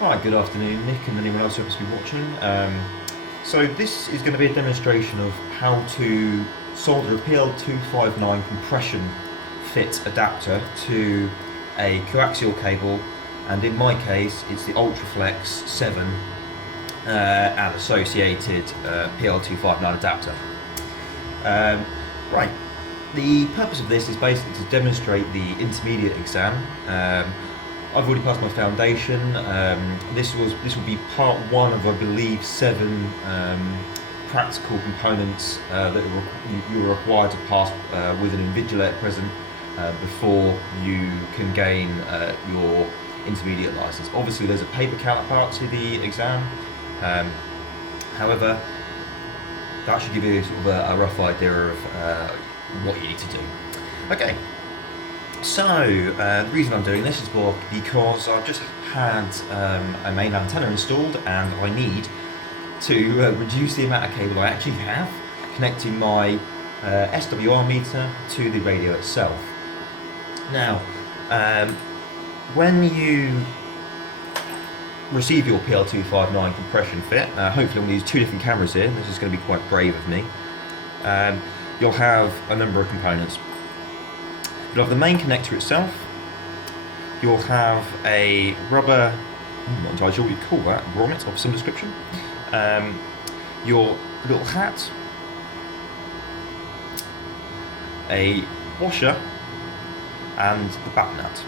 Hi, good afternoon, Nick, and anyone else who happens to be watching. So this is going to be a demonstration of how to solder a PL259 compression fit adapter to a coaxial cable, and in my case it's the Ultraflex 7 and associated PL259 adapter. Right, the purpose of this is basically to demonstrate the intermediate exam. I've already passed my foundation. This will be part one of, I believe, 7 practical components that you are required to pass with an Invigilate present before you can gain your intermediate license. Obviously, there's a paper counterpart to the exam. However, that should give you sort of a rough idea of what you need to do. Okay. So, the reason I'm doing this is because I've just had a main antenna installed, and I need to reduce the amount of cable I actually have connecting my SWR meter to the radio itself. Now, when you receive your PL259 compression fit, hopefully I'm going to use 2 different cameras here, this is going to be quite brave of me. You'll have a number of components. You'll have the main connector itself, you'll have a rubber, I'm not entirely sure what you'd call that, grommet of some description, your little hat, a washer, and the back nut.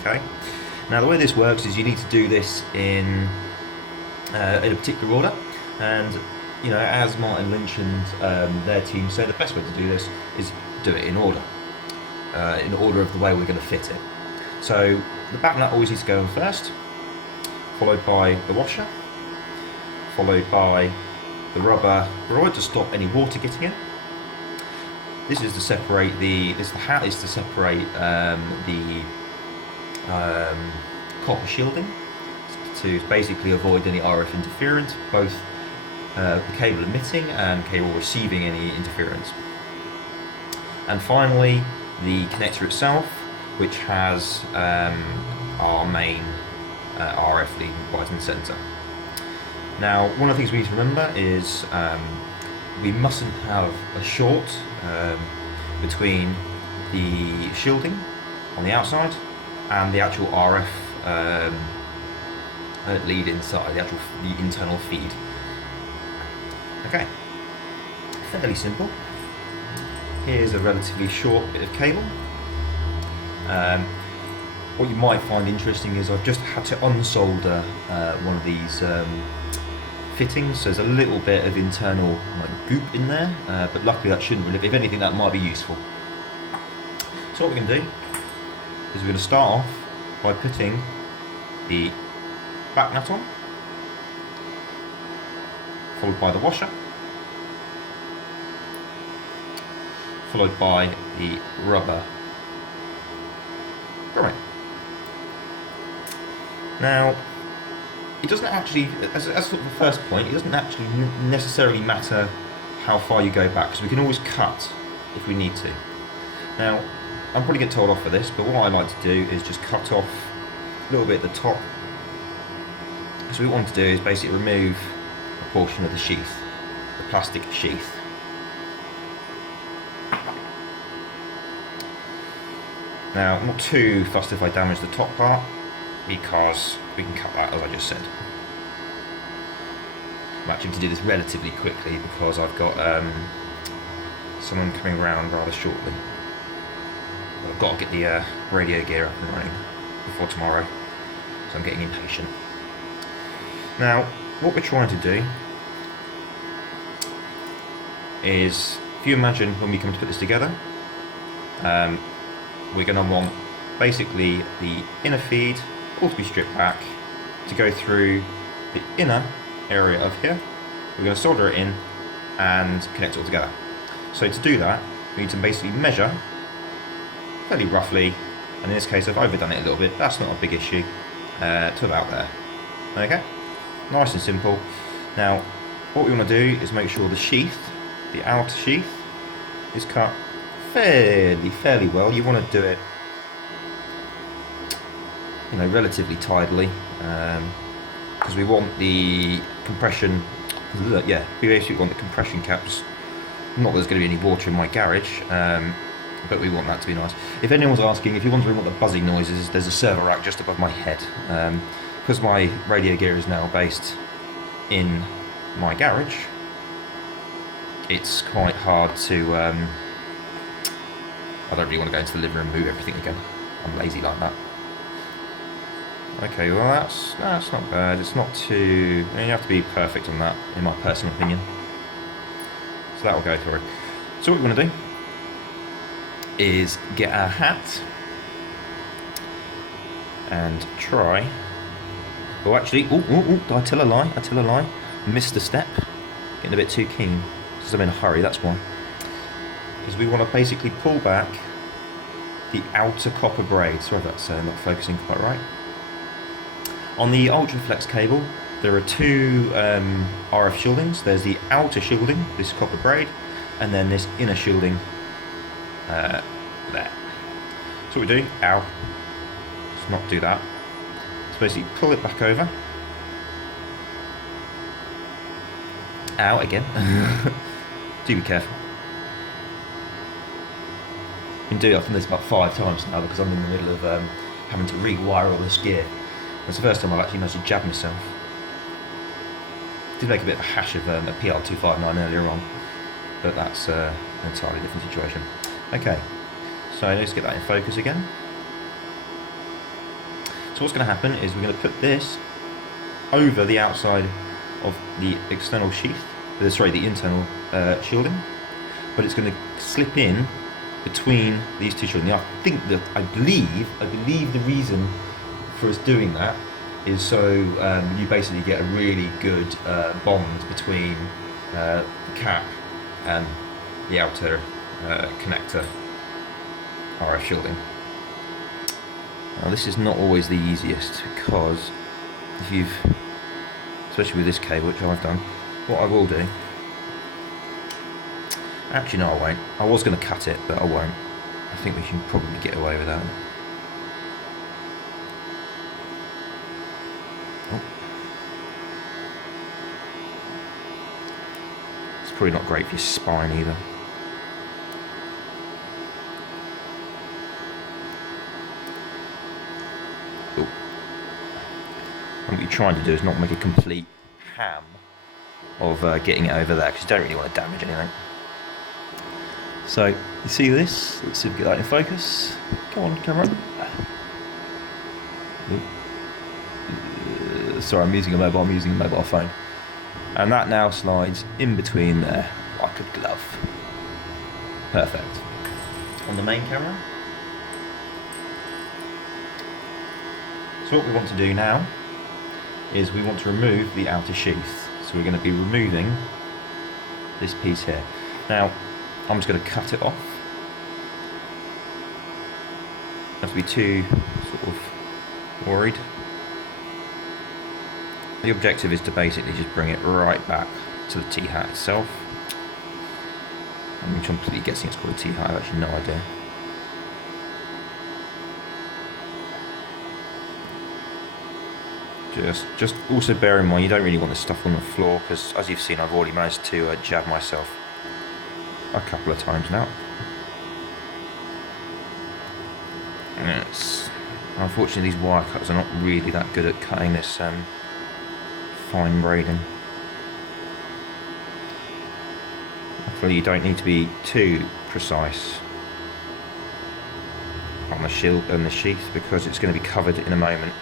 Okay. Now the way this works is you need to do this in a particular order, and you know, as Martin Lynch and their team say, the best way to do this is do it in order of the way we're going to fit it. So the back nut always needs to go in first, followed by the washer, followed by the rubber rod to stop any water getting in. This is to separate the hat is to separate the copper shielding to basically avoid any RF interference, both the cable emitting and cable receiving any interference. And finally, the connector itself, which has our main RF lead right in the centre. Now, one of the things we need to remember is we mustn't have a short between the shielding on the outside and the actual RF lead inside, the internal feed. Okay, fairly simple. Here's a relatively short bit of cable. What you might find interesting is I've just had to unsolder one of these fittings. So there's a little bit of internal goop in there, but luckily that shouldn't really, if anything that might be useful. So what we're going to do is we're going to start off by putting the back nut on, followed by the washer, followed by the rubber grommet. Now, it doesn't actually, as sort of the first point, it doesn't actually necessarily matter how far you go back, because we can always cut if we need to. Now, I'm probably getting told off for this, but what I like to do is just cut off a little bit at the top. So what we want to do is basically remove a portion of the sheath, the plastic sheath. Now, I'm not too fussed if I damage the top part, because we can cut that as I just said. I'm actually going to do this relatively quickly because I've got someone coming around rather shortly. I've got to get the radio gear up and running before tomorrow, so I'm getting impatient. Now, what we're trying to do is, if you imagine when we come to put this together, we're going to want basically the inner feed all to be stripped back to go through the inner area of here. We're going to solder it in and connect it all together. So to do that, we need to basically measure fairly roughly, and in this case I've overdone it a little bit, that's not a big issue, to about there. Okay, nice and simple. Now what we want to do is make sure the sheath, the outer sheath, is cut fairly well. You want to do it, you know, relatively tidily. because we want the compression. Yeah, we basically want the compression caps. Not that there's going to be any water in my garage, but we want that to be nice. If anyone's asking, if you're wondering what the buzzing noise is, there's a server rack just above my head. Because my radio gear is now based in my garage, it's quite hard to. I don't really want to go into the living room and move everything again. I'm lazy like that. Okay, well that's not bad. It's not too. You have to be perfect on that, in my personal opinion. So that will go through. So what we want to do is get our hat and try. Oh, actually, I tell a lie. Missed a step. Getting a bit too keen because I'm in a hurry. That's why. Because we want to basically pull back the outer copper braid. Sorry if that's not focusing quite right. On the Ultraflex cable, there are two RF shieldings. There's the outer shielding, this copper braid, and then this inner shielding there. So what we do, let's not do that. So basically pull it back over. Ow, again. Do be careful. Been doing it, I think this about 5 times now because I'm in the middle of having to rewire all this gear. It's the first time I've actually managed to jab myself. Did make a bit of a hash of a PL259 earlier on, but that's an entirely different situation. Okay, so let's get that in focus again. So what's going to happen is we're going to put this over the outside of the external sheath, the internal shielding, but it's going to slip in between these two shielding. I believe the reason for us doing that is so you basically get a really good bond between the cap and the outer connector RF shielding. Now this is not always the easiest because if you've, especially with this cable, which I've done, what I will do, actually no I won't, I was going to cut it but I won't. I think we can probably get away with that. Oh. It's probably not great for your spine either. What you're trying to do is not make a complete ham of getting it over there because you don't really want to damage anything. So you see this? Let's see if we get that in focus. Come on, camera. Sorry, I'm using a mobile phone. And that now slides in between there like a glove. Perfect. On the main camera. So what we want to do now is we want to remove the outer sheath. So we're going to be removing this piece here. Now, I'm just going to cut it off. Don't have to be too sort of worried. The objective is to basically just bring it right back to the T-hat itself. I'm completely guessing it's called a T-hat, I have actually no idea. Just also bear in mind you don't really want this stuff on the floor because as you've seen I've already managed to jab myself a couple of times now. Yes. Unfortunately these wire cutters are not really that good at cutting this fine braiding. Hopefully you don't need to be too precise on the shield and the sheath because it's going to be covered in a moment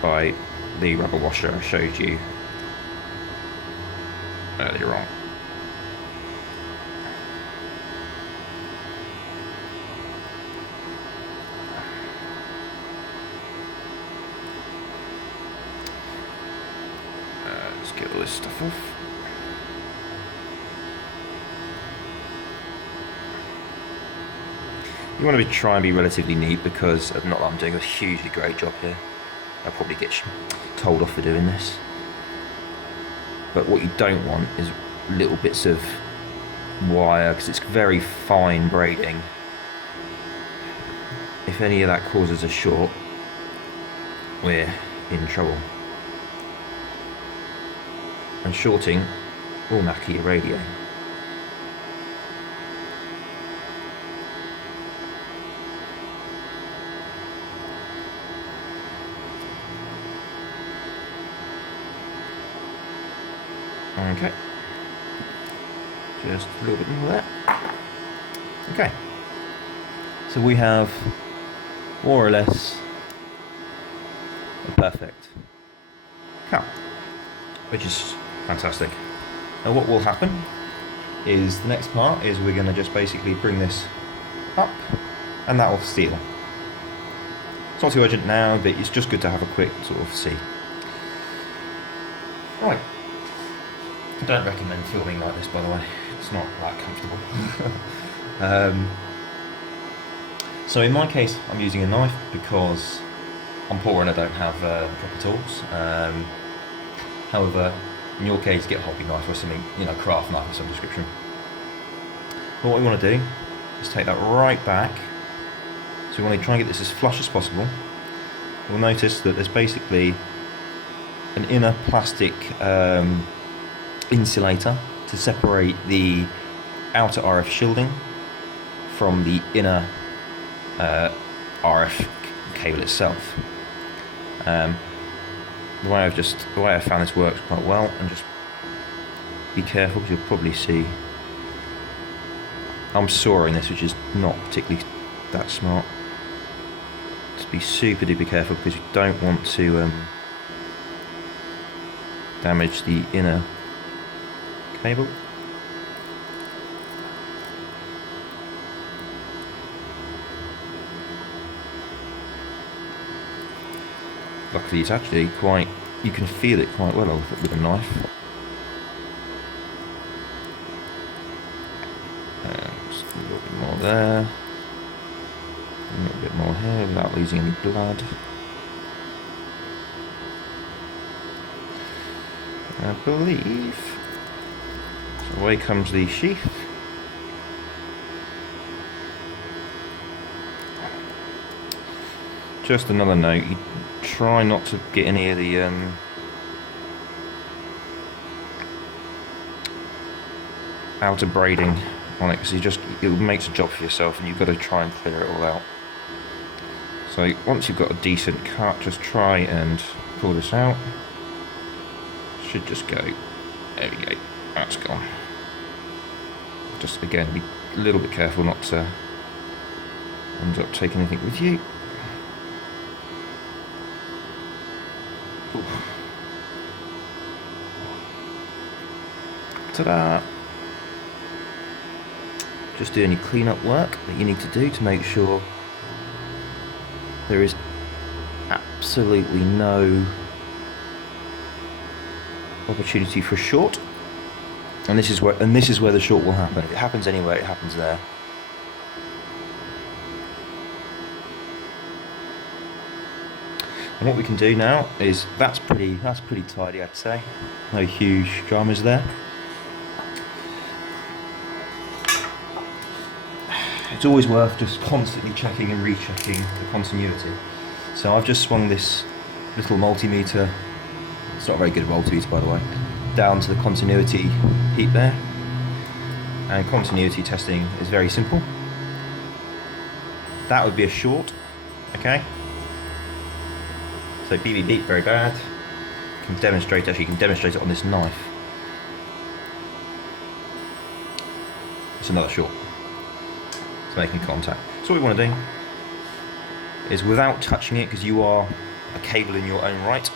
by the rubber washer I showed you earlier on. Let's get all this stuff off. You want to try and be relatively neat because not that I'm doing a hugely great job here. I'll probably get told off for doing this. But what you don't want is little bits of wire because it's very fine braiding. If any of that causes a short, we're in trouble. and shorting will knacker your radio. Okay, just a little bit more there. Okay, so we have more or less a perfect cut, which is fantastic. Now what will happen is the next part is we're going to just basically bring this up and that will seal. It's not too urgent now, but it's just good to have a quick sort of see. Right. I don't recommend filming like this, by the way. It's not that comfortable. So in my case, I'm using a knife because I'm poor and I don't have proper tools. However, in your case, get a hobby knife or something, you know, craft knife of some description. But what we want to do is take that right back. So we want to try and get this as flush as possible. You'll notice that there's basically an inner plastic insulator to separate the outer RF shielding from the inner RF cable itself. The way I found this works quite well, and just be careful because you'll probably see I'm sawing this, which is not particularly that smart. Just be super duper careful because you don't want to damage the inner cable. Luckily it's actually quite, you can feel it quite well with a knife. Just a little bit more there, a little bit more here without losing any blood. I believe, so away comes the sheath. Just another note, you try not to get any of the outer braiding on it, because it makes a job for yourself and you've got to try and clear it all out. So once you've got a decent cut, just try and pull this out. Should just go, there we go, that's gone. Just again, be a little bit careful not to end up taking anything with you. Ta-da! Just do any clean-up work that you need to do to make sure there is absolutely no opportunity for a short. And this is where the short will happen. If it happens anywhere, it happens there. And what we can do now is that's pretty tidy, I'd say. No huge dramas there. It's always worth just constantly checking and rechecking the continuity. So I've just swung this little multimeter, it's not a very good multimeter by the way, down to the continuity heat there. And continuity testing is very simple. That would be a short, okay? So beep beep beep, very bad. You can demonstrate it on this knife. It's another short. It's making contact. So what we want to do is, without touching it, because you are a cable in your own right,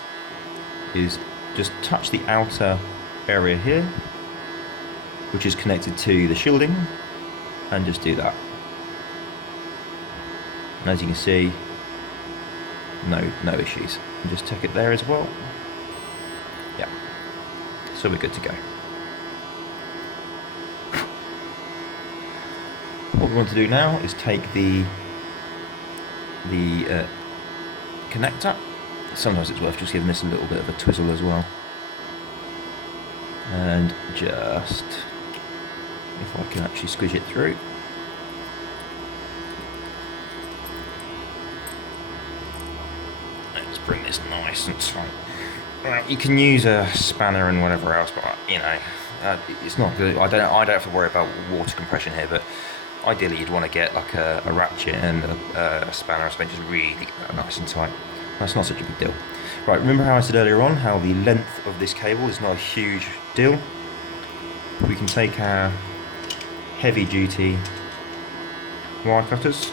is just touch the outer area here, which is connected to the shielding, and just do that. And as you can see, no issues. And just tuck it there as well. Yeah. So we're good to go. What we want to do now is take the connector. Sometimes it's worth just giving this a little bit of a twizzle as well. And just, if I can actually squish it through. Let's bring this nice and tight. You can use a spanner and whatever else, but you know, it's not good. I don't have to worry about water compression here, but ideally you'd want to get like a ratchet and a spanner or something, just really get that nice and tight. That's not such a big deal. Right, remember how I said earlier on how the length of this cable is not a huge deal? We can take our heavy duty wire cutters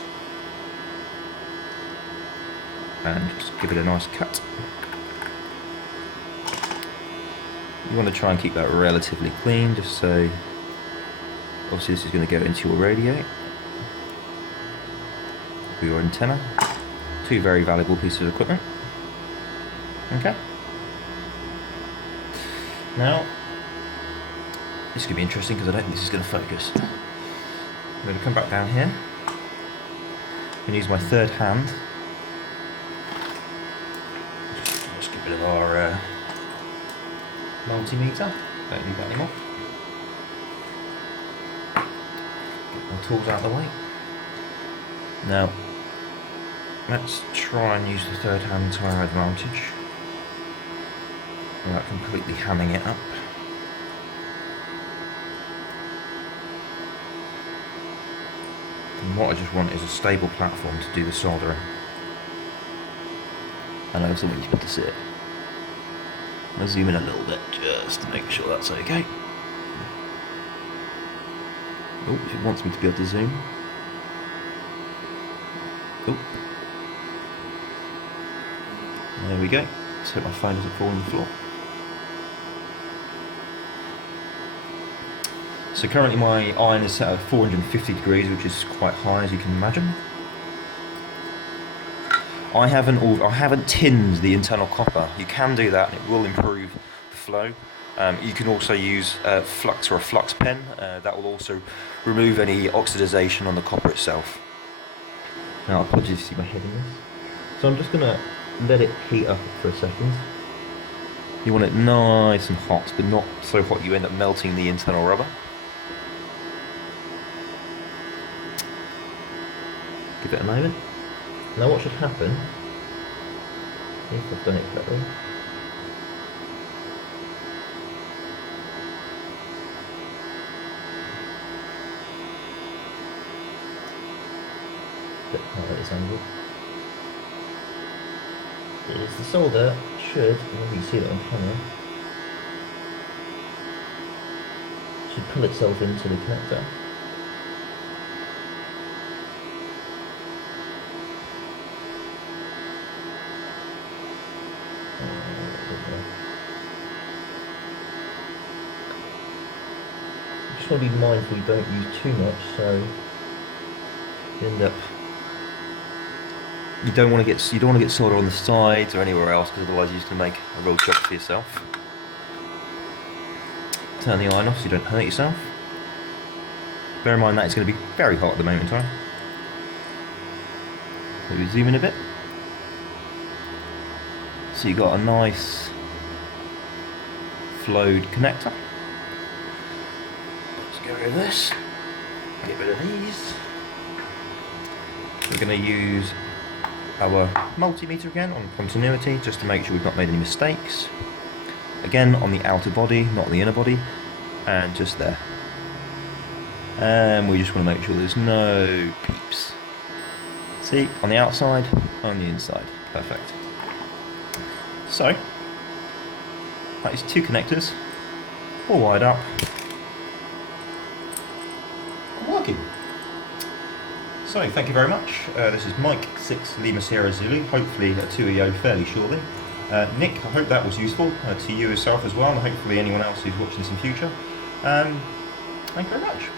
and just give it a nice cut. You want to try and keep that relatively clean, just so obviously this is going to go into your radio or your antenna. Two very valuable pieces of equipment. Okay. Now, this is going to be interesting because I don't think this is going to focus. I'm going to come back down here. I'm going to use my third hand. Let's get rid of our multimeter. Don't need that anymore. Get my tools out of the way. Now, let's try and use the third hand to our advantage without completely hamming it up. And what I just want is a stable platform to do the soldering. I know something you to see it. I'll zoom in a little bit just to make sure that's okay. Oh, if it wants me to be able to zoom. Oh. There we go. Let's hope my phone doesn't fall on the floor. So currently my iron is set at 450 degrees, which is quite high, as you can imagine. I haven't tinned the internal copper. You can do that and it will improve the flow. You can also use flux or a flux pen. That will also remove any oxidization on the copper itself. Now, apologies if you see my head in this. So I'm just going to let it heat up for a second. You want it nice and hot, but not so hot you end up melting the internal rubber. Give it a moment. Now what should happen, if I've done it correctly, at this angle, is the solder should, whenever you see it on camera, should pull itself into the connector. Just want to be mindful you don't use too much, so you end up. You don't want to get solder on the sides or anywhere else, because otherwise you're just going to make a real job for yourself. Turn the iron off so you don't hurt yourself. Bear in mind that it's going to be very hot at the moment in time. So we zoom in a bit. So you've got a nice flowed connector. Let's get rid of this. Get rid of these. We're going to use our multimeter again on continuity, just to make sure we've not made any mistakes. Again on the outer body, not the inner body, and just there. And we just want to make sure there's no peeps. See, on the outside, on the inside. Perfect. So, that is two connectors, all wired up, and working. So, thank you very much. This is Mike 6 Lima Sierra Zulu, hopefully a 2EO fairly shortly. Nick, I hope that was useful to you yourself as well, and hopefully anyone else who's watching this in future. Thank you very much.